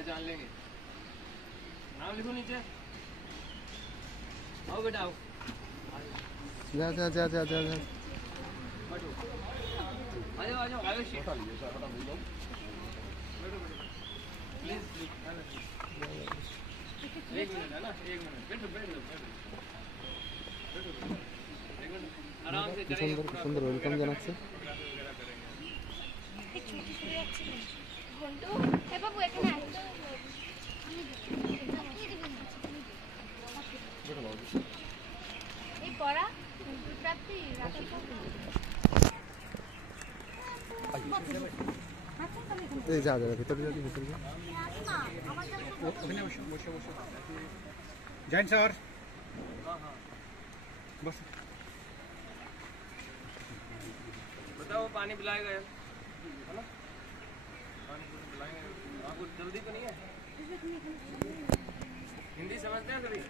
पहचान लेंगे। नाम लिखो नीचे। आओ बेटा आओ। जा जा जा जा जा जा आ जाओ आयो शीट हटा लीजिए सर, हटा दो प्लीज। एक मिनट है ना, एक मिनट बैठो बैठो आराम से करेंगे। सुंदर वेलकम জানাচ্ছে। ঘন্টু এ বাবু এখানে আয়। এই পড়া প্রাপ্তি রাতে এই যা যা ভিতরে যা ভিতরে যা। ওখানে বসো বসো বসো। Join sir. हाँ हाँ बस बताओ पानी पिलाएगा यार, है ना? पानी पिलाएंगे आपको, जल्दी तो नहीं है? हिंदी समझते हैं सभी?